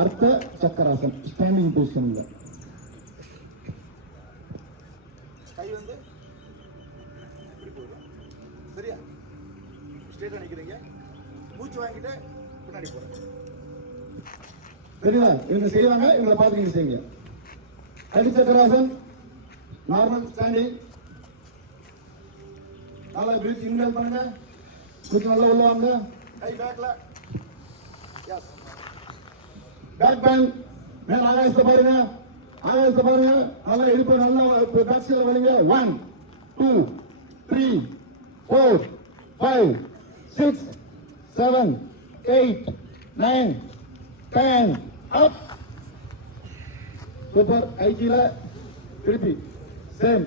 அர்த்த சக்கராசன் ஸ்டாண்டிங் பொசிஷன்ல. கை வந்து சரியா ஸ்ட்ரெயிட்டா நிக்கிறீங்க. மூச்சு வாங்கிட்டு பின்னாடி போறீங்க. சரியா? இவங்க செய்வாங்க, இவங்களை பார்த்து நீங்க செய்யுங்க. அர்த்த சக்கராசன் நார்மல் ஸ்டாண்டிங். நல்லா பிரீத் இன்ஹேல் பண்ணுங்க. கொஞ்சம் நல்லா உள்ள வாங்க. கை பேக்ல. எஸ். பேக் பேன் மேல ஆகாயத்தை பாருங்க. ஆகாயத்தை பாருங்க. நல்லா இடுப்பு நல்லா பேக் சைடுல வரீங்க. 1 2 3 4 5 6 7 8 9 10 அப். சூப்பர். ஐக்கில திருப்பி சேம்.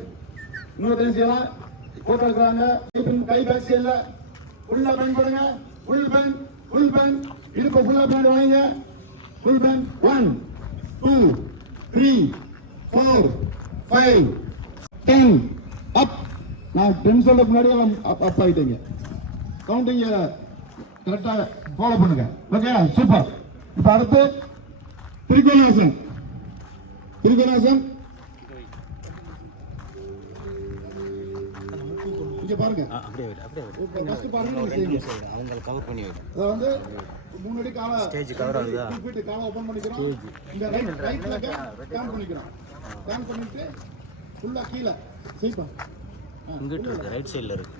இன்னொரு டைம் செய்யலாம். போட்டோ எடுக்கிறாங்க. கை பேக் சைடுல ஃபுல்லா பெண்ட் பண்ணுங்க. ஃபுல் பெண்ட் இடுப்பு ஃபுல்லா பெண்ட் வாங்க. Full bend. 1 2 3 4 5 10 அப். நான் 10 சொல்றதுக்கு முன்னாடி அப் ஆயிட்டீங்க. கவுண்டிங் கரெக்டா ஃபாலோ பண்ணுங்க. Okay, super. இப்ப அடுத்து திரிகோணாசன். திரிகோணாசன் இங்க பாருங்க. அப்படியே ஃபர்ஸ்ட் பாருங்க. நீங்க அவங்க கவர் பண்ணி வைங்க. அத வந்து 3 அடி கால ஸ்டேஜ் கவர் ஆகுதா? 2 ஃபீட் கால ஓபன் பண்ணிக்கிறோம். இந்த ரைட்ல டர்ன் பண்ணிக்கிறோம். டர்ன் பண்ணிட்டு ஃபுல்லா கீழ சீப்பா. இங்கிட்ட இருக்கு, ரைட் சைடுல இருக்கு.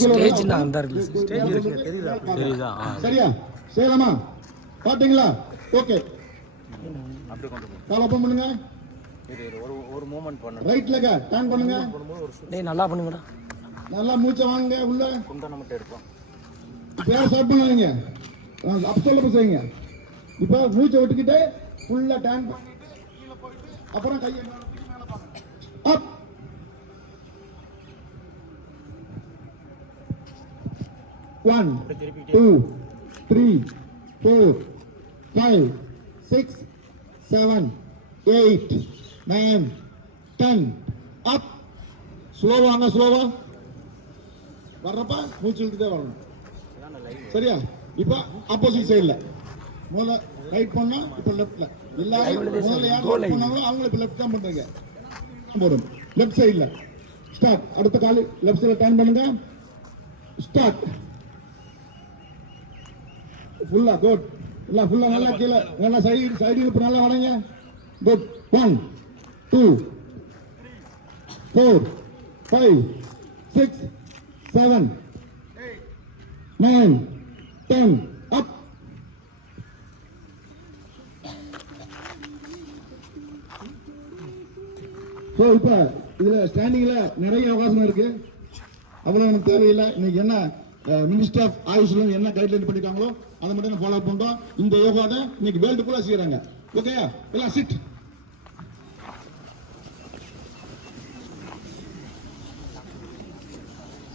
ஸ்டேஜ் நான் அந்த இருக்கு. ஸ்டேஜ் இருக்கு, தெரியுதா? சரியா? செய்யலாமா? பாத்தீங்களா? ஓகே. அப்படியே கொண்டு போ. கால ஓபன் பண்ணுங்க. ஒரு மூவ்மென்ட் பண்ணு. ரைட்ல டர்ன் பண்ணுங்க. டேய் நல்லா பண்ணுங்கடா. நல்லா மூச்சை வாங்குங்க. உள்ள குண்டன மட்டும் எடுப்போம். பேர் ஸ்டார்ட் பண்ணுவீங்க. அப் சொல்ல செய்யுங்க. இப்போ மூச்சை விட்டுக்கிட்டு ஃபுல்லா டர்ன் பண்ணிட்டு கீழ போயிட்டு அப்புறம் கையை மேல பாருங்க. அப். One, 2 3 4 5 6 7 8 9 10 அப். ஸ்லோவாங்க. ஸ்லோவா வர்றப்ப மூச்சு இழுத்துட்டே வரணும். சரியா? இப்ப ஆப்போசிட் சைடுல முதல்ல ரைட் பண்ணா இப்ப லெஃப்ட்ல. எல்லாரும் முதல்ல யார் பண்ணாங்களோ அவங்க இப்ப லெஃப்ட் தான் பண்றீங்க. போடும் லெஃப்ட் சைடுல ஸ்டார்ட். அடுத்த கால் லெஃப்ட் சைடுல டர்ன் பண்ணுங்க. ஸ்டார்ட். ஃபுல்லா குட். இல்ல ஃபுல்லா நல்லா கீழ நல்லா சைடு இப்ப நல்லா வளைங்க. குட். 1 2 4 5 6 7 9 10 அப். ஸோ இப்போ இதில் ஸ்டாண்டிங்கில் நிறைய அவகாசம் இருக்கு. அவ்வளோ எனக்கு தேவையில்லை. இன்னைக்கு என்ன மினிஸ்டர் ஆஃப் ஆயுஷ்ல என்ன கைட்லைன் பண்ணிருக்காங்களோ அதை மட்டும் ஃபாலோ பண்ணுறோம். இந்த யோகா தான் இன்னைக்கு வேர்ல்டு ஃபுல்லாக செய்கிறாங்க. ஓகேயா? எல்லாம் சிட்.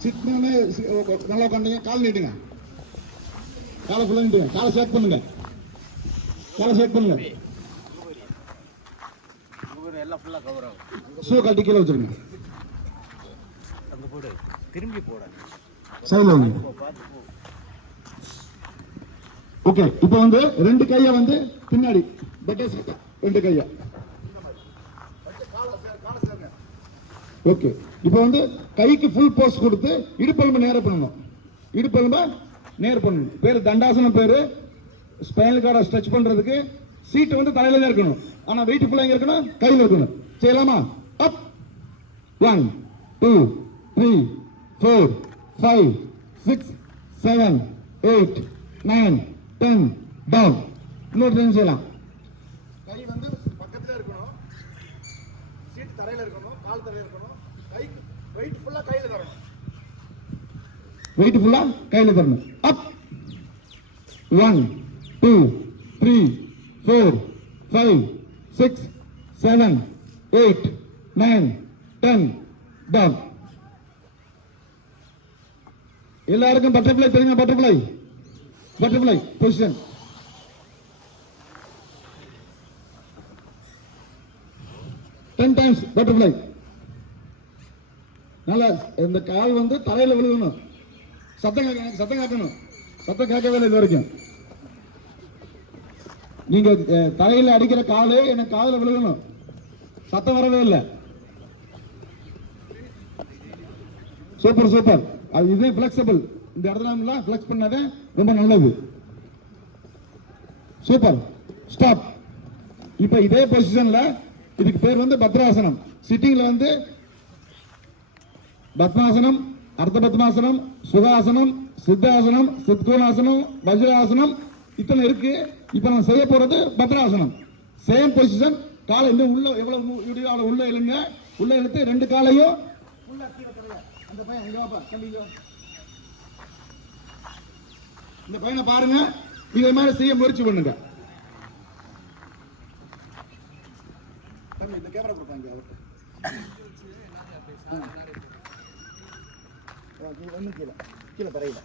சிட்னாலே நல்லா உட்காந்துங்க. கால் நீட்டுங்க. காலை ஃபுல்லாக நீட்டுங்க. காலை ஷேக் பண்ணுங்க. காலை ஷேக் பண்ணுங்க. எல்லாம் ஃபுல்லா கவர் ஆகும். ஷூ கட்டி கீழே வச்சிருங்க. அங்க போடு. திரும்பி போடு. சைடுல வந்து ஓகே. இப்போ வந்து ரெண்டு கையை வந்து பின்னாடி பட்டர்ஸ் ரெண்டு கையை ஓகே. இப்போ வந்து கைக்கு ஃபுல் போஸ்ட் கொடுத்து இடுப்பெலும்பு நேர பண்ணணும். இடுப்பெலும்பை நேர் பண்ணணும். பேரு தண்டாசனம். பேரு ஸ்பைனல் கார்டை ஸ்ட்ரெச் பண்றதுக்கு சீட் வந்து தலையில தான் இருக்கணும். ஆனா வெயிட் ஃபுல்லா எங்க இருக்கணும்? கையில இருக்கணும். செய்யலாமா? அப். 1 2 3 4 5 6 7 8 9 10 டவுன். இன்னொரு டைம் செய்யலாம். கை வந்து பக்கத்துல இருக்கணும். சீட் தரையில இருக்கணும். கால் தரையில இருக்கணும். கை வெயிட் ஃபுல்லா கையில தரணும். வெயிட் ஃபுல்லா கையில தரணும். அப். 1 2 3 4 5 6 7 8 9 10 டவுன். எல்லாருக்கும் பட்டர்ஃப்ளை தெரியுமா? Butterfly butterfly position. Ten times butterfly. நல்லா இந்த கால் வந்து தலையில விழுகணும். சத்தம் கேட்கணும். சத்தம் கேட்கவே இல்லை இது வரைக்கும். நீங்க தலையில அடிக்கிற காலு எனக்கு காதுல விழுகணும், சத்தம் வரவே இல்லை. Super super. அது இதே பிளெக்சிபிள், இந்த இடத்துல பிளெக்ஸ் பண்ணாதே ரொம்ப நல்லது. சூப்பர். ஸ்டாப். இப்ப இதே பொசிஷன்ல இதுக்கு பேர் வந்து பத்ராசனம். சிட்டிங்ல வந்து பத்மாசனம், அர்த்த பத்மாசனம், சுகாசனம், சித்தாசனம், சித்கோணாசனம், வஜ்ராசனம் இத்தனை இருக்கு. இப்ப நம்ம செய்ய போறது பத்ராசனம். Same position. காலை இந்த உள்ள எவ்வளவு உள்ள இழுங்க. உள்ள இழுத்து ரெண்டு காலையும் உள்ள கீழே தள்ள. அந்த பையன் எங்க வாப்பா தம்பி, இந்த பையனை பாருங்க. இதே மாதிரி செய்ய முயற்சி பண்ணுங்க. இந்த கேமரா கொடுப்பாங்க அவர்கிட்ட. கீழே கீழே தரையில.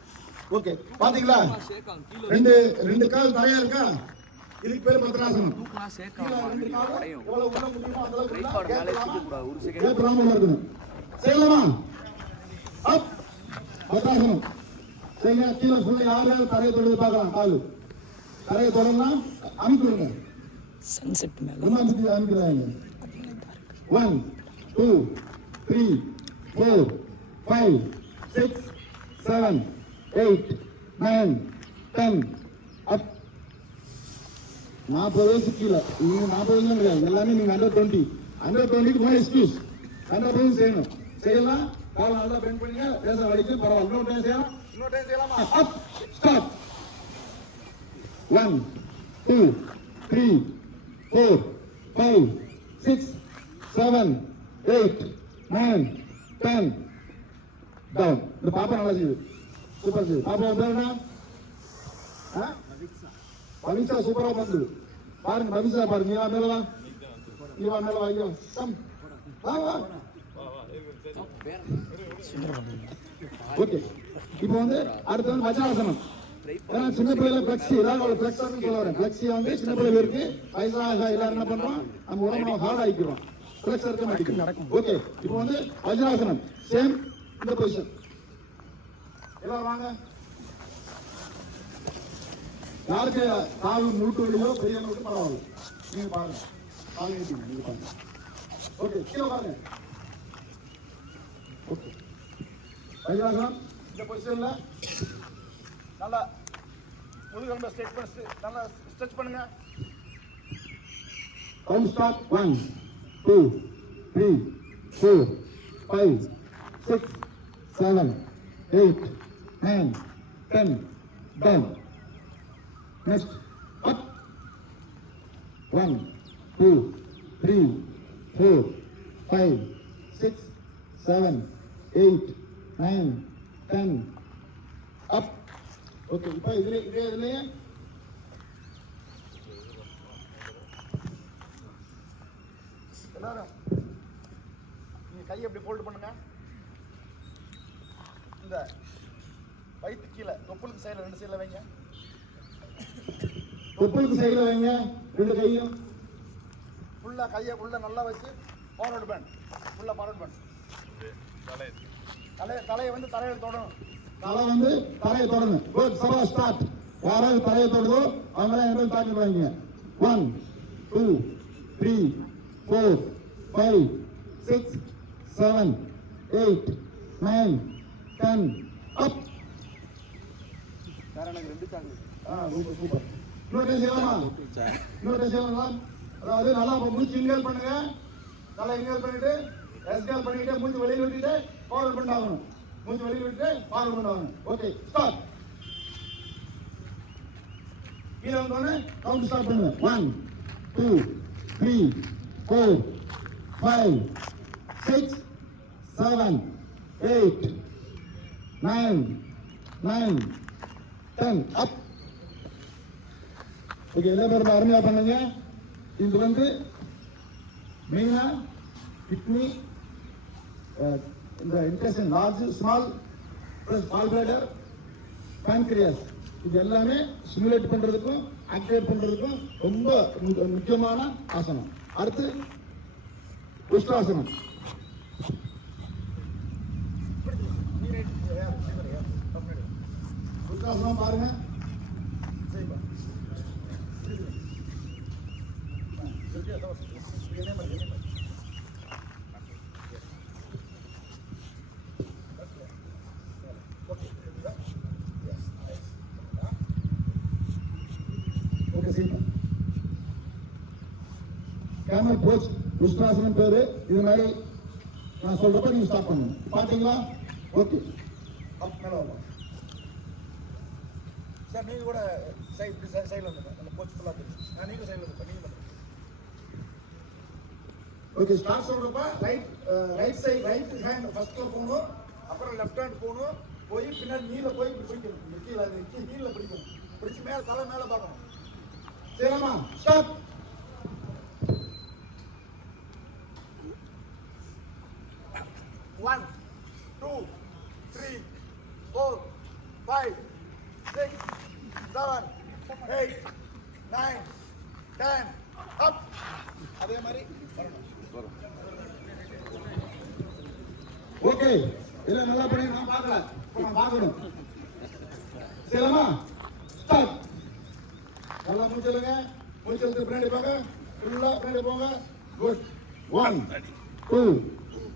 ஓகே, பாத்தீங்களா? ரெண்டு கால் தரையா இருக்கா? இதுக்கு பேர் பத்ராசனம். ரெண்டு காலும் எவ்வளவு உள்ள முடியுமோ அந்த அளவுக்கு செய்யலாமா? அப் பத்ராசனம் செய்யுங்க. கீழே ஃபுல்லா யாராவது தரையை தொடுது பார்க்கலாம். காலு தரையை தொடர்னா அமுக்கிடுங்க. சன்செட் மேல அமுக்கிறாங்க. 1 2 3 4 5 6 7 8 9 10 அப். 40 வயசு கீழே. நீங்க 40 கிடையாது, எல்லாமே நீங்க அண்டர் 20 நோ எக்ஸ்கியூஸ். 100% செய்யணும். செய்யலாம். காலம் நல்லா பெண்ட் பண்ணுங்க. பேச வரைக்கும் பரவாயில்ல. இன்னொரு டைம் செய்யலாமா? அப். ஸ்டாப். 1 2 3 4 5 6 7 8 9 10 டவுன். இந்த பாப்பா நல்லா செய்யுது. சூப்பர் செய்யுது. பாப்பா பேர் என்ன? பவிஷா. சூப்பரா பண்ணுது பாருங்க. பவிஷா பாருங்க. நீ வா மேல வா. நீ வா மேல வா. ஐயோ கம் வா வா. ஓகே, இப்போ வந்து அடுத்து வந்து வஜ்ராசனம். ஏன்னா சின்ன பிள்ளைல பிளெக்ஸி ஏதாவது பிளெக்ஸான்னு சொல்ல வரேன். பிளெக்ஸி வந்து சின்ன பிள்ளைல இருக்கு. வயசாக எல்லாரும் என்ன பண்றோம், நம்ம உடம்பு ஹார்ட் ஆகிக்கிறோம். பிளெக்ஸ் இருக்க மாட்டேங்குது. ஓகே, இப்போ வந்து வஜ்ராசனம் சேம் இந்த பொசிஷன். எல்லாரும் வாங்க. யாருக்கு கால் முழுட்டு வழியோ பெரியவங்களுக்கு பரவாயில்ல, நீங்க பாருங்க. கால் நீட்டிங்க, நீங்க பாருங்க. ஓகே, கீழே பாருங்க. ஓகே, வஜ்ராசனம் இந்த பொசிஷன்ல நல்லா முதுகெலும்பை ஸ்ட்ரெச் பண்ணி நல்லா ஸ்ட்ரெச் பண்ணுங்க. Count start. 1 2 3 4 5 6 7 8 9 10 down. Next up. 1 2 3 4 5 6 7 8 9 10 up. Okay, இப்போ இதுலயே எல்லாரும் நீங்க கையை எப்படி ஃபோல்ட் பண்ணுங்க. இந்த வயிற்று கீழே தொப்புளுக்கு சைடுல 2 சைடுல வைங்க. தொப்புளுக்கு சைடுல வைங்க 2 கையும். ஃபுல்லா கையை உள்ள நல்லா வச்சு ஃபார்வர்ட் பேண்ட். ஃபுல்லா ஃபார்வர்ட் பேண்ட். தலையை வந்து தரையை தொடணும். தலை வந்து தரையை தொடணும். குட். சபா ஸ்டார்ட். யாராவது தரையை தொடுதோ அவங்கள என்ன தாக்கி வாங்க. 1 2 3 4 5 6 7 8 9 10 அப். வேற எனக்கு 2 தாக்கு. சூப்பர். இன்னொரு செய்யலாமா? இன்னொரு செய்யலாம். அதாவது நல்லா மூச்சு இன்ஹேல் பண்ணுங்க. நல்லா இன்ஹேல் பண்ணிட்டு எக்ஸ்ஹேல் பண்ணிட்டு மூச்சு வெளியில விட்டுட்டு ஃபார்வர்ட் பண்ணாகணும். மூச்சு வெளியில விட்டு ஃபார்வர்ட் பண்ணாகணும். Okay, start. கீழே வந்தோடனே கவுண்ட் ஸ்டார்ட் பண்ணுங்க. 1 2 3 4 5 6 7 8 9 10 அப். ஓகே, எல்லா பேரும் அருமையா பண்ணுங்க. இது வந்து மெயினா கிட்னி, இந்த இன்டெஸ்டைன் லார்ஜ் ஸ்மால் பிளஸ் பால் பிளாடர், pancreas இது எல்லாமே ஸ்டிமுலேட் பண்றதுக்கும் ஆக்டிவேட் பண்றதுக்கும் ரொம்ப முக்கியமான ஆசனம். அடுத்து உஷ்டாசனம். உஷ்டாசனம் பாருங்க. செய்யணும். கேமல் போஸ் உஷ்டாசனம் பேரு. இது மாதிரி நான் சொல்றப்ப நீங்க ஸ்டார்ட் பண்ணணும். பாத்தீங்களா? ஓகே. அப் மேல வரலாம் சார். நீங்க கூட சைடுல வந்துங்க. அந்த போஸ்ட் ஃபுல்லா தெரியும். நீங்க சைடுல வந்து நீங்க பண்ணுங்க. ஓகே. ஸ்டார்ட் சொல்றப்ப ரைட் சைடு ரைட் ஹேண்ட் ஃபர்ஸ்ட்ல போணும். அப்புறம் லெஃப்ட் ஹேண்ட் போணும். போய் பின்னாடி நீல போய் இப்படி பிடிக்கணும். கீழே பிடிக்கணும். பிடிச்சு மேல தலை மேல பார்க்கணும். சரியாமா? Start. One, two, three, four, five, six, seven, eight, nine, 10. Up. அதே மாதிரி வரணும். ஓகே. இதெல்லாம் நல்லா பண்ணி நான் பார்க்கல. இப்போ நான் பார்க்கணும். சரியாமா? ஸ்டார்ட். நல்லா மூச்சலுங்க. மூச்சலுக்கு பின்னாடி போங்க. ஃபுல்லா பின்னாடி போங்க. குட். 1, 2,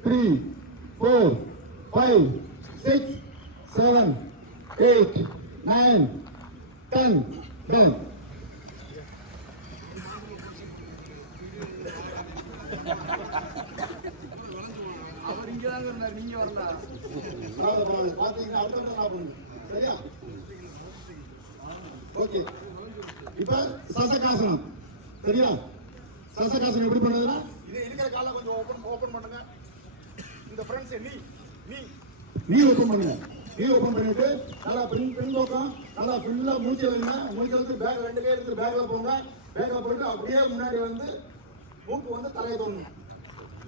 3, 4, 5, 6, 7, 8, 9, 10. Done. அவர் இங்க தான் இருந்தார். நீங்க வரல. பாத்தீங்கன்னா அடுத்த சாப்பிடுங்க. சரியா? ஓகே. இப்ப சசகாசனம். சரியா? சசகாசனம் எப்படி பண்றதுன்னா இது இருக்கிற காலை கொஞ்சம் ஓபன் பண்ணுங்க. இந்த ஃப்ரெண்ட்ஸ் நீ ஓபன் பண்ணுங்க. நீ ஓபன் பண்ணிட்டு நல்லா பின் பக்கம் நல்லா ஃபுல்லா மூச்சு வைங்க. மூச்சு பேக் 2 கை எடுத்து பேக்ல போங்க. பேக்ல போயிட்டு அப்படியே முன்னாடி வந்து மூக்கு வந்து தலையை தோணும்.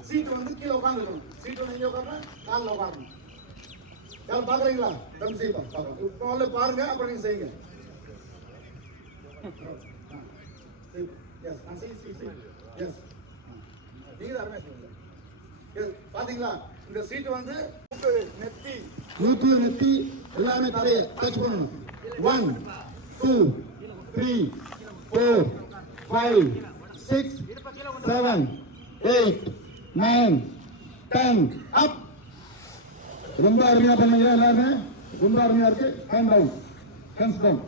சீட் வந்து கீழே உட்காந்துக்கணும். சீட் வந்து இங்கே உட்காந்து காலில் உட்காரணும். யாரும் பாக்குறீங்களா? டம் செய்யலாம். பார்க்கலாம். இப்போ பாருங்க. அப்புறம் நீங்க செய்யுங்க. பாத்தீங்களா? இந்த சீட் வந்து நெத்தி எல்லாமே தரையை டச் பண்ணணும். 1, 2, 3, 4, 5, 6, 7, 8, 9, 10. அப். ரொம்ப அருமையா பண்ணீங்க எல்லாருமே. ரொம்ப அருமையா இருக்கு. Hand down. Hands down.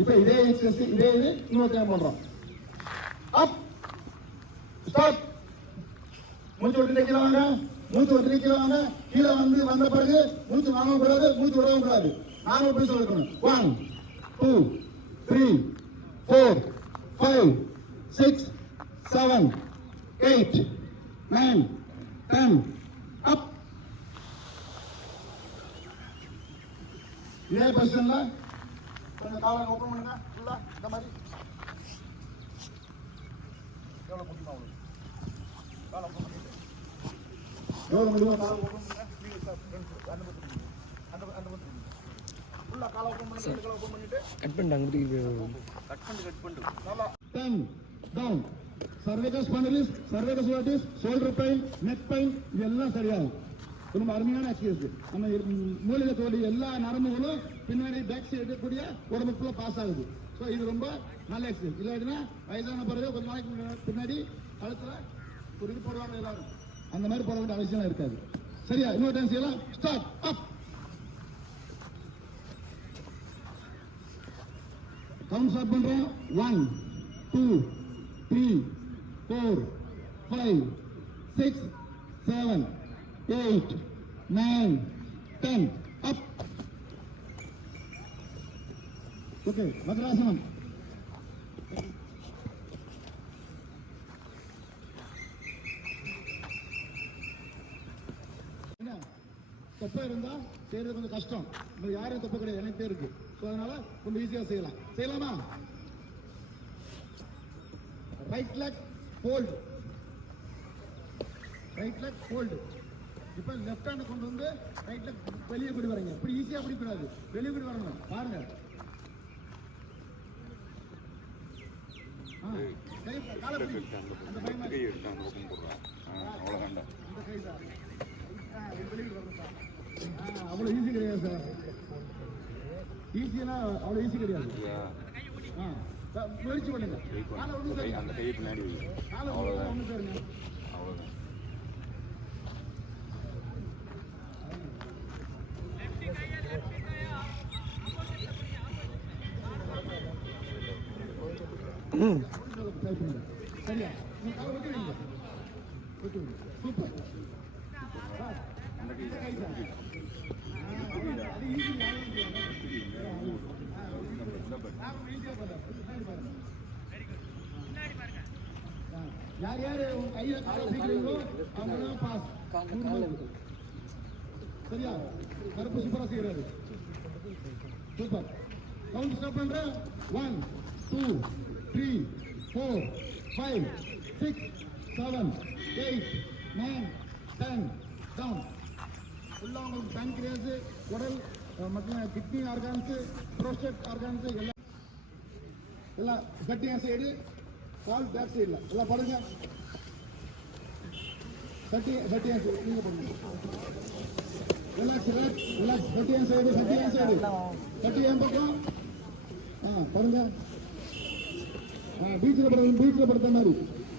இப்போ இதே எக்ஸசைஸ் இதே இது இன்னொரு டைம் பண்றோம். அப். ஸ்டாப். மூச்சு விட்டு கீழே வாங்க. மூச்சு விட்டு கீழே வாங்க. கீழே வந்த பிறகு மூச்சு வாங்கவும் கூடாது, மூச்சு விடவும் கூடாது. நாம போய் சொல்லணும். 1, 2, 3, 4, 5, 6, 7, 8, 9, 10. அப். இதே பொசிஷன்ல கொஞ்சம் காலை ஓப்பன் பண்ணுங்க. ஃபுல்லா இந்த மாதிரி எவ்வளோ முடியுமா அவ்வளோ காலை ஓப்பன் பண்ணிட்டு எவ்வளோ முடியுமா காலை ஓப்பன் பண்ணுங்க. அந்த ஃபுல்லா காலை ஓப்பன் பண்ணி காலை ஓப்பன் பண்ணிட்டு கட் பண்ணிட்டாங்க. கட் பண்ணு நல்லா 10 down. Cervical spondylosis, cervical psoriasis, shoulder pain, neck pain இதெல்லாம் சரியாகும். ரொம்ப அருமையான எக்ஸசைஸ். நம்ம மூலிகை தோல் எல்லா நரம்புகளும் பின்னாடி பேக் சைடு இருக்கக்கூடிய உடம்புக்குள்ள பாஸ் ஆகுது. ஸோ இது ரொம்ப நல்ல எக்ஸசைஸ். இல்லாட்டினா வயசான பிறகு கொஞ்ச நாளைக்கு பின்னாடி கழுத்துல ஒரு இது போடுவாங்க எல்லாரும். அந்த மாதிரி போட வேண்டிய அவசியம் இருக்காது. சரியா? இன்னொரு டைம் செய்யலாம். ஸ்டார்ட். அப். கவுண்ட் ஸ்டார்ட் பண்றோம். 1, 2, 3, 4, 5, 6, 7, 8, 9, 10. Up. Okay, Vajrasanam. தொப்பை இருந்தா செய்யறது கொஞ்சம் கஷ்டம். உங்களுக்கு யாரும் தொப்பை கிடையாது, எனக்கே இருக்கு. ஸோ அதனால கொஞ்சம் ஈஸியா செய்யலாமா? Right leg fold. Right leg fold. இப்போ லெஃப்ட் ஹேண்ட் கொண்டு வந்து ரைட் லெக் வெளியே கூடி வரீங்க. இப்படி ஈஸியா பிடிக்கூடாது, வெளியே கூடி வரணும். பாருங்க. காலை பிடி. அந்த பயமா கை எடுத்தாங்க ஓபன் போடுறான். அவ்வளவுதான். இந்த கை சார் வெளியே வரணும் சார். அவ்வளோ ஈஸி கிடையாது சார். ஈஸினா அவ்வளோ ஈஸி கிடையாது. முயற்சி பண்ணுங்க. காலை ஒன்று சார். அந்த கையை பின்னாடி காலை ஒன்று சாருங்க. அவ்வளோதான். சரியா நீ காலை விட்டுருங்க சூப்பர் யார் யார் உங்க கையில காலை பிடிக்கிறீங்களோ அவங்க பாஸ் சரியா கருப்பு சூப்பரா செய்யறாரு சூப்பர் கவுண்ட் ஸ்டாப் பண்ற 1 2 3 4 5 6 7 8 9 10 டவுன் ஃபுல்லா உங்களுக்கு பேன்கிரியாஸ் குடல் மற்றும் கிட்னி ஆர்கான்ஸ் ப்ரோஸ்டேட் ஆர்கான்ஸ் எல்லாம் கட்டியா சைடு கால் பேக் சைடில் எல்லாம் படுங்க கட்டியா சைடு நீங்க பண்ணுங்க ரிலாக்ஸ் கட்டியா சைடு கட்டியா பக்கம் படுங்க பீச்சில் படுத்த மாதிரி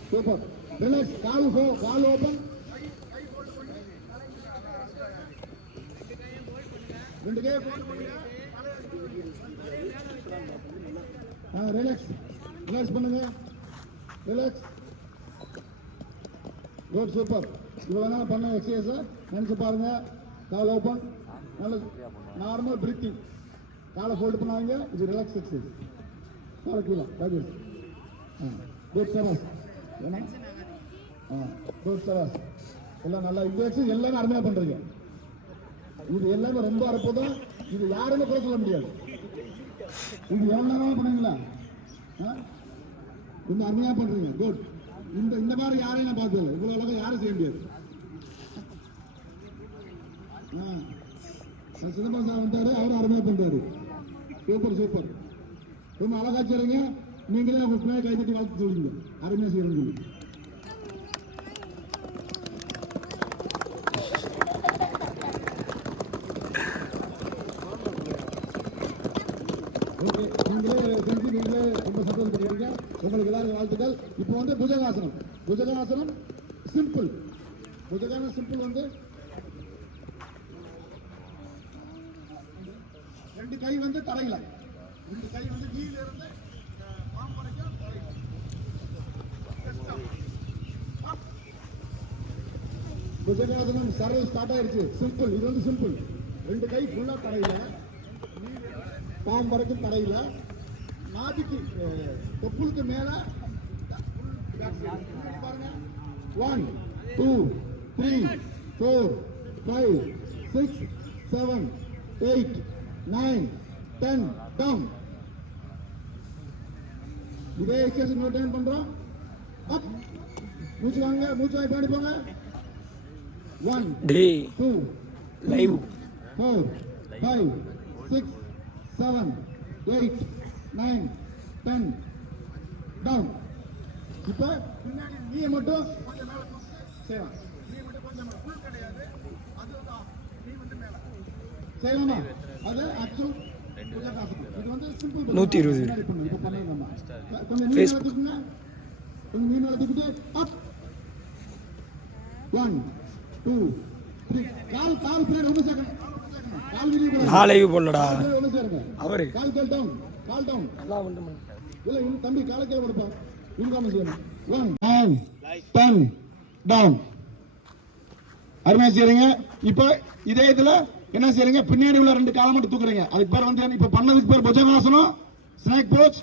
சூப்பர் ரிலாக்ஸ் கால் ஓப்பன் ரெண்டு கை ரிலாக்ஸ் பண்ணுங்க ரிலாக்ஸ் குட் சூப்பர் இவ்வளோ நேரம் பண்ண எக்ஸசைஸை நினச்சி பாருங்க கால் ஓப்பன் நல்ல நார்மல் பிரீத்திங் காலை ஃபோல்டு பண்ணாங்க இது ரிலாக்ஸ் எக்ஸசைஸ் காலை கீழே ராஜேஷ் குட் சவாஸ் ஏன்னா குட் சவாஸ் எல்லாம் நல்லா இந்த எக்ஸசைஸ் எல்லாமே அருமையாக பண்ணுறீங்க இது எல்லாமே ரொம்ப அற்புதம் இது யாருமே கூட சொல்ல முடியாது இது எவ்வளோ நேரமாக பண்ணுவீங்களா இந்த அருமையாக பண்ணுறீங்க குட் இந்த மாதிரி யாரையும் நான் பார்த்ததில்லை இவ்வளோ அளவுக்கு யாரும் செய்ய முடியாது சிதம்பரம் சார் வந்தாரு அவரும் அருமையாக பண்ணுறாரு சூப்பர் ரொம்ப அழகா செய்றீங்க நீங்களே உங்க பிள்ளைய கைத்தட்டி வாழ்த்து சொல்லுங்க அருமையாக செய்யறீங்க சொல்லி ஓகே நீங்களே ரொம்ப சந்தோஷப்படுறீங்க உங்களுக்கு எல்லாரும் வாழ்த்துக்கள் இப்போ வந்து புஜகாசனம் சிம்பிள் வந்து ரெண்டு கை வந்து தரையில ரெண்டு கை வந்து கீழ இருந்து பாம் வரைக்கும் புஜகாசனம் சர்வ ஸ்டார்ட் ஆயிருச்சு சிம்பிள் இது வந்து சிம்பிள் ரெண்டு கை ஃபுல்லா தரையில பாம் வரைக்கும் தரையில நாதிக்கு தொப்புளுக்கு மேல பாருங்க 1 2 3 4 5 6 7 8 9 10 டவுன் இதே எக்ஸசைஸ் நோட் டவுன் பண்றோம் அப் மூச்சு வாங்க மூச்சு வாங்கி பாடி போங்க 1 2 லைவ் 4 5 6 7 8 9 10 டவுன் இப்போ பின்னாடி நீ மட்டும் கொஞ்சம் மேல செய்யலாம் நீ மட்டும் கொஞ்சம் ஃபுல் கிடையாது அது நீ வந்து மேல செய்யலாமா அது ஆக்சுவல் இது வந்து சிம்பிள் 120 இப்போ பண்ணலாமா கொஞ்சம் நீ நடந்துக்குங்க கொஞ்சம் நீ நடந்துக்கிட்டு அப் 1 2 3 கால் ஃப்ரேம் ஒன்று செகண்ட் கால் வீடியோ நான் லைவ் போடலடா ஒன்று சேருங்க அவரு கால் டவுன் நல்லா உண்டு இல்ல இன்னும் தம்பி காலை கீழே கொடுப்பா இன்காம செய்யணும் 1 10 டவுன் அருமையா செய்றீங்க இப்போ இதே இதுல என்ன செய்றீங்க பின்னாடி உள்ள ரெண்டு காலை மட்டும் தூக்குறீங்க அதுக்கு பேர் வந்து இப்போ பண்ணதுக்கு பேர் புஜகாசனம் ஸ்னேக் போச்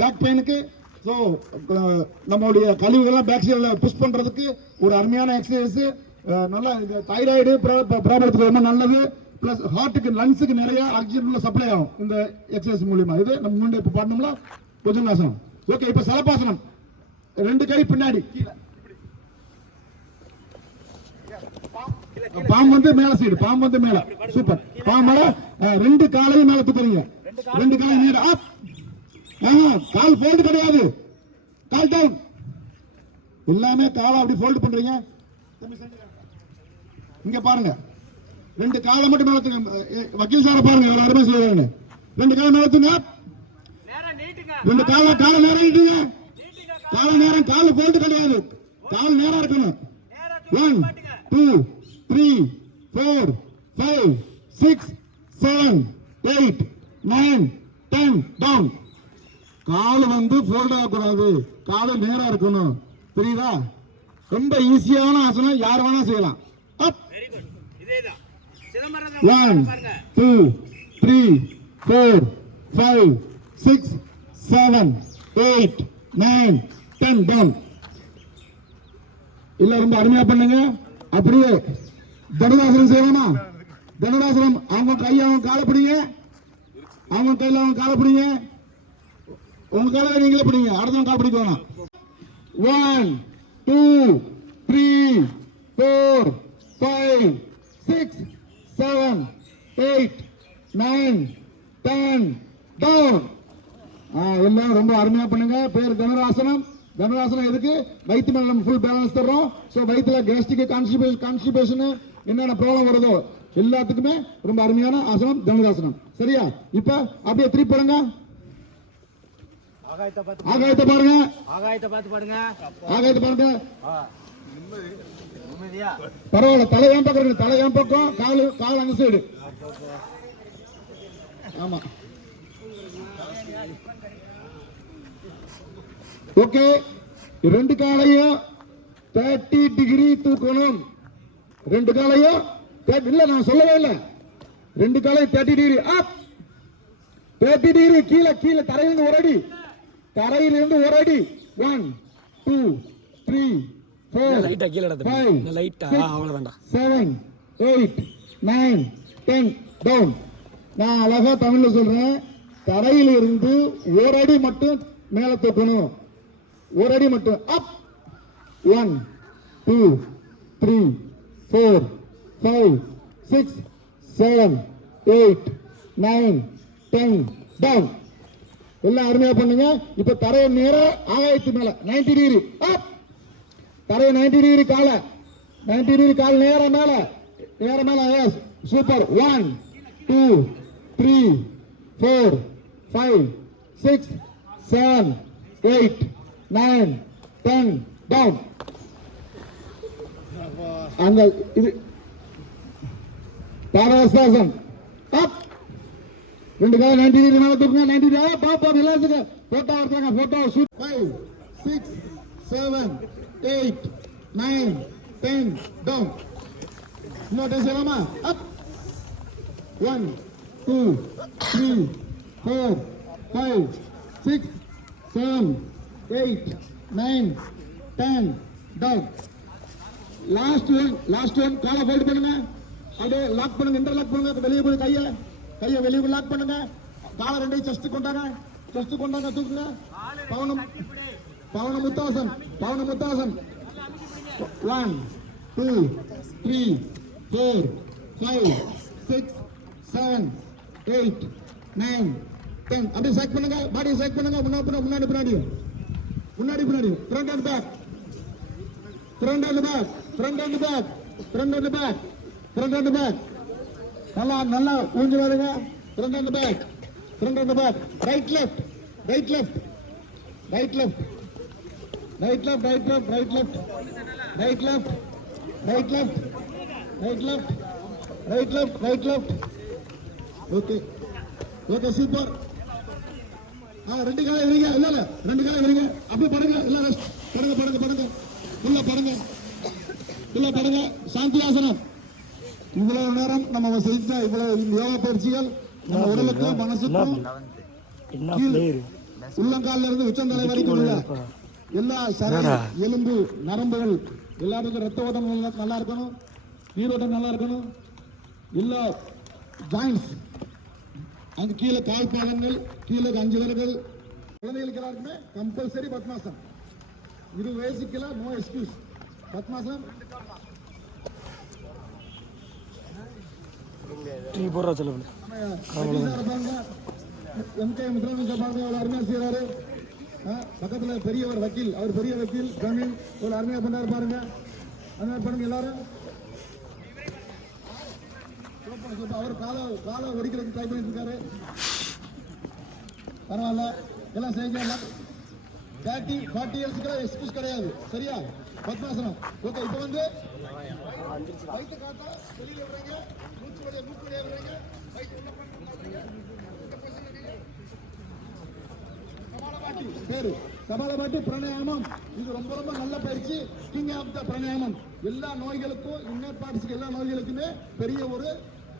பேக் பெயினுக்கு ஸோ நம்மளுடைய கழிவுகள்லாம் பேக் சைடில் புஷ் பண்றதுக்கு ஒரு அருமையான எக்ஸசைஸ் நல்லா தைராய்டு ப்ராப்ளத்துக்கு ரொம்ப நல்லது பிளஸ் ஹார்ட்டுக்கு லங்ஸுக்கு நிறைய ஆக்சிஜன் சப்ளை ஆகும் இந்த எக்ஸசைஸ் மூலியமா இது நம்ம முன்னாடி இப்போ பண்ணோம்னா புஜங்காசனம் ஓகே இப்போ சலபாசனம் ரெண்டு கை பின்னாடி பாம் வந்து மேல சைடு பாம் வந்து மேல சூப்பர் பாமோட ரெண்டு காலையும் மேல தூக்குறீங்க ரெண்டு காலையும் நீர் அப் கால் ஃபோல்ட் கிடையாது கால் டவுன் எல்லாமே காலை அப்படி ஃபோல்ட் பண்றீங்க இங்க பாருங்க ரெண்டு காலை மட்டும் மேல தூங்க வக்கீல் சார பாருங்க எவ்வளவு அருமை சொல்றாங்க ரெண்டு காலை மேல தூங்க ரெண்டு காலை நேரம் நீட்டுங்க காலை நேரம் கால் ஃபோல்ட் கிடையாது கால் நேரா இருக்கணும் 1 2 3 4 5 6 7 8 9 10 டவுன் கால் வந்து ஃபோல்ட் ஆகக்கூடாது, காலை நேரா இருக்கணும். புரியுதா? ரொம்ப ஈஸியான ஆசனம், யார் வேணா செய்யலாம். அப் 1 2 3 4 5 6 7 8 9 10 டவுன். இல்ல ரொம்ப அருமையா பண்ணுங்க. அப்படியே தனுராசனம் செய்யலாமா? தனுராசனம். அவங்க கையை அவங்க காலை பிடிங்க, அவங்க கையில அவங்க காலை பிடிங்க, உங்க காலை நீங்களே பிடிங்க, அடுத்தவங்க கால் பிடிக்க வேணாம். 1 2 3 4 5 6 7 8 9 10 டவுன். எல்லாம் ரொம்ப அருமையா பண்ணுங்க. பேர் தனுராசனம். தனுராசனம் எதுக்கு? வயிற்று மேல நம்ம ஃபுல் பேலன்ஸ் தர்றோம். ஸோ வயிற்றுல கேஸ்ட்ரிக் கான்ஸ்டிபேஷன் என்னென்ன ப்ராப்ளம் வருதோ எல்லாத்துக்குமே ரொம்ப அருமையான ஆசனம் தனுராசனம். சரியா? இப்ப அப்படியே திருப்பி பாருங்க. ஆகாயத்தை பார்த்து ஆகாயத்தை பாருங்க, ஆகாயத்தை பார்த்து பாடுங்க. ஆகாயத்தை பாருங்க. நிம்மதியா பரவாயில்ல. தலை ஏன் பக்கம், தலை ஏன் பக்கம், கால் அந்த சைடு. ஆமா, ஓகே. ரெண்டு காலையும் 30 டிகிரி தூக்கணும். ரெண்டு காலையும் இல்ல, நான் சொல்லவே இல்லை. ரெண்டு காலையும் 30 டிகிரி அப், 30 டிகிரி கீழே, கீழே தரையிலிருந்து ஒரு அடி, தரையிலிருந்து ஒரு அடி. 1 2 3 4 லைட்டா கீழே 5 லைட்டா 6 அவ்வளவுதான்டா. 7 8 9 10 டவுன். நான் அழகா தமிழ்ல சொல்றேன். தரையிலிருந்து ஒரு அடி மட்டும் மேல தூக்கணும். ஒரு அடி மட்டும் அப். 1 2 3 4 5 6 7 8 9 10 டவுன். எல்லாம் அருமையா பண்ணுங்க. இப்ப தரையை நேரா ஆகாயத்து மேல 90 டிகிரி அப். தரையை 90 டிகிரி கால, 90 டிகிரி கால் நேர மேல, நேர மேல. Yes, super. 1 2 3 4 5 6 7 8 9 10 டவுன். அந்த இது பாராசாசன் அப். ரெண்டு கால 90 டிகிரி மேல தூக்குங்க. 90 டிகிரி பாப்பா விலாசுங்க. போட்டோ எடுத்தாங்க, போட்டோ ஷூட். 5 6 7 8 9 10 டவுன். இன்னொரு செய்யலாமா? அப். 1 2 3 4 5 6 7 8 9 10 டவுன். Last one. காலை ஃபோல்ட் பண்ணுங்க, அப்படியே லாக் பண்ணுங்க, இன்டர்லாக் பண்ணுங்க. வெளியே போய் கையை வெளியே போய் லாக் பண்ணுங்க. காலை ரெண்டையும் செஸ்ட் கொண்டாங்க, தூக்குங்க. பவன முத்தாசன். 1 2 3 4 5 6 7 8 9 10. அப்படியே செக் பண்ணுங்க, பாடியை செக் பண்ணுங்க. முன்னாடி front and back, front and back. நல்லா ஊஞ்சி வருங்க. Front and back. Right left. Okay super. ரெண்டு காலை விரிங்க. இல்ல ரெண்டு காலை விரிங்க. அப்படி படுங்க. இல்ல ரெஸ்ட். படுங்க. உள்ள படுங்க. சாந்தி ஆசனம். இவ்வளவு நேரம் நம்ம செஞ்ச இவ்வளவு யோகா பயிற்சிகள் நம்ம உடலுக்கும் மனசுக்கும் உள்ளங்கால இருந்து உச்சந்தலை வரைக்கும் உள்ள எல்லா சரீரம், எலும்பு, நரம்புகள் எல்லாருக்கும் ரத்த ஓட்டம் நல்லா இருக்கணும், நீரோட்டம் நல்லா இருக்கணும். எல்லா ஜாயின்ஸ், அந்த கீழே கால் பாதங்கள், கீழே 5 விரல்கள். குழந்தைகளுக்கு எல்லாருக்குமே கம்பல்சரி பத்மாசனம். 20 வயசுக்கெல்லாம் நோ எக்ஸ்கியூஸ். பத்மாசனம் டீ போடுறா சொல்லுங்க. எம்கே முதலமைச்சர் பாருங்க, அவ்வளவு அருமையா செய்யறாரு. பக்கத்துல பெரியவர் வக்கீல், அவர் பெரிய வக்கீல் ஜமீன், அவ்வளவு அருமையா பண்ணாரு பாருங்க. அருமையா பண்ணுங்க எல்லாரும். அவர் காலை ஒடிக்கிறதுக்கு ட்ரை பண்ணிட்டு இருக்காரு. பரவாயில்ல, எல்லாம் செய்யலாம். 40 இயர்ஸ்க்கு எக்ஸ்கியூஸ் கிடையாது. சரியா? பத்மாசனம். ஓகே, இப்போ வந்து வயிற்று காட்டா வெளியில விடுறீங்க, மூச்சு வழியா விடுறீங்க, வயிற்று உள்ள பண்ணுங்க. கபாலபாட்டி பிராணாயாமம் இது ரொம்ப ரொம்ப நல்ல பயிற்சி. கிங் ஆஃப் த பிராணாயாமம் எல்லா நோய்களுக்கும் இன்னர் பார்ட்ஸ்க்கு எல்லா நோய்களுக்குமே பெரிய ஒரு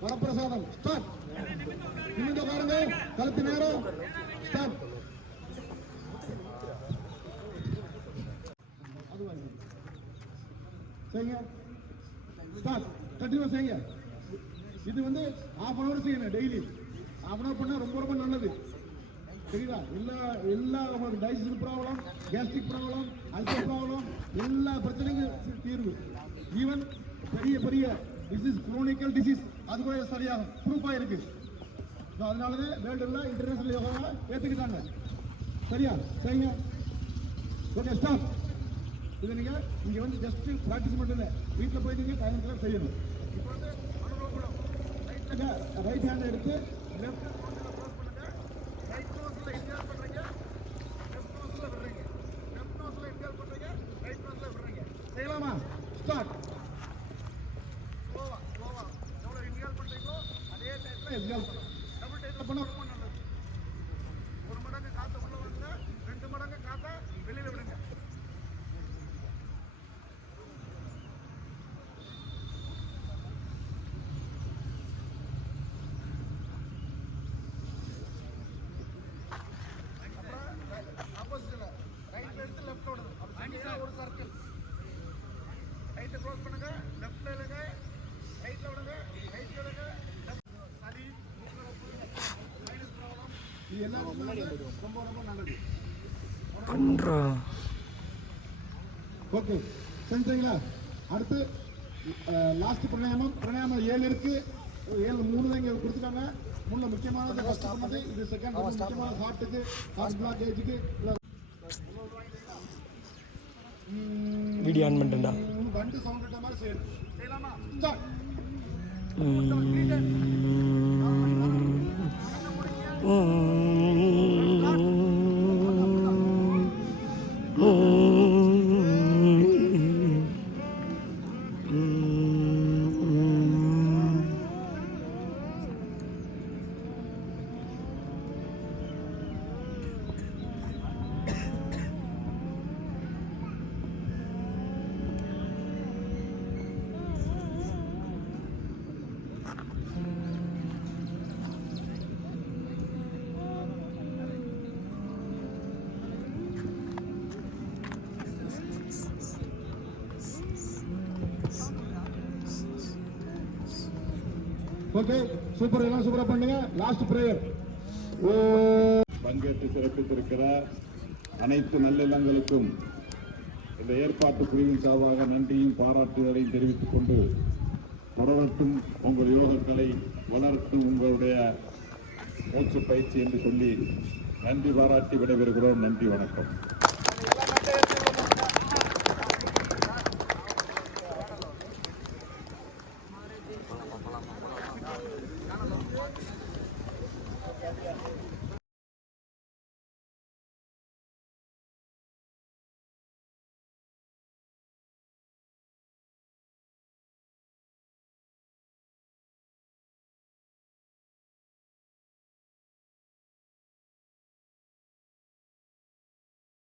வரப்பிரசாதம். ஸ்டார்ட். நிமிந்து பாருங்க, கழுத்து நேரம். ஸ்டார்ட். செய்யுங்க. ஸ்டார்ட். கண்டினியூ செய்யுங்க. இது வந்து 1/2 hour செய்யணும் டெய்லி. 1/2 hour பண்ணா ரொம்ப ரொம்ப நல்லது. சரிங்களா? எல்லா உங்களுக்கு digestive problem, gastric problem, ulcer problem எல்லா பிரச்சனைக்கும் தீர்வு. ஈவன் பெரிய பெரிய டிசீஸ், குரோனிக்கல் டிசீஸ் அது கூட சரியாகும். ப்ரூஃப் ஆயிருக்கு. அதனாலதான் வேர்ல்டுல இன்டர்நேஷனல் யோகாவை ஏற்றுக்கிட்டாங்க. சரியா? சரிங்க. Okay, stop. இது நீங்க இங்க வந்து ஜஸ்ட் பிராக்டிஸ் மட்டும் இல்லை, வீட்டில் போய் நீங்க டைம் செய்யணும். இப்போ வந்து ரைட் ஹேண்ட் எடுத்து லெஃப்ட் ரைட் நோஸ்ல இன்ஹேல் பண்றீங்க, லெஃப்ட் நோஸ்ல விடுறீங்க, லெஃப்ட் நோஸ்ல இன்ஹேல் பண்றீங்க, ரைட் நோஸ்ல விடுறீங்க. செய்யலாமா? ஸ்டார்ட். ஸ்லோவா எவ்வளவு இன்ஹேல் பண்றீங்களோ அதே டைம்ல எக்ஸ்ஹேல் பண்ணணும். டபுள் டைம்ல பண்ணா ரொம்ப நல்லது. 1 மடங்கு காத்த உள்ள விடுங்க, 2 மடங்கு காத்த வெளியில விடுங்க. ஒரு சர்க்கிள் ரைட் க்ளோஸ் பண்ணுங்க, லெஃப்ட்ல இழுங்க, ரைட்ல விடுங்க, ரைட்ல விடுங்க. சளி, மைனஸ் ப்ராப்ளம் இது எல்லாத்துக்கும் ரொம்ப ரொம்ப நல்லது. பண்றா. ஓகே, செஞ்சீங்களா? அடுத்து லாஸ்ட் பிராணாயாமம் 7 இருக்கு. 7 3 தான் இங்க கொடுத்துட்டாங்க. 3ல முக்கியமானது ஃபர்ஸ்ட் பண்ணது, இது செகண்ட் முக்கியமான ஹார்ட்டுக்கு, ஹார்ட் பிளாக்கேஜுக்கு. வீடியோ ஆன் பண்ணிட்டேன்டா. வண்டி சவுண்ட் விட்ட மாதிரி செய்யலாமா? ஸ்டார்ட். Okay, super. எல்லாம் சூப்பரா பண்ணுங்க. Last prayer. பங்கேற்று சிறப்பித்திருக்கிற அனைத்து நல்லெண்ணங்களுக்கும் இந்த ஏற்பாட்டு குழுவின் சார்பாக நன்றியும் பாராட்டுதலையும் தெரிவித்துக் கொண்டு, தொடரட்டும் உங்கள் யோகங்களை, வளரட்டும் உங்களுடைய மூச்சு பயிற்சி என்று சொல்லி நன்றி பாராட்டி விடைபெறுகிறோம். நன்றி, வணக்கம்.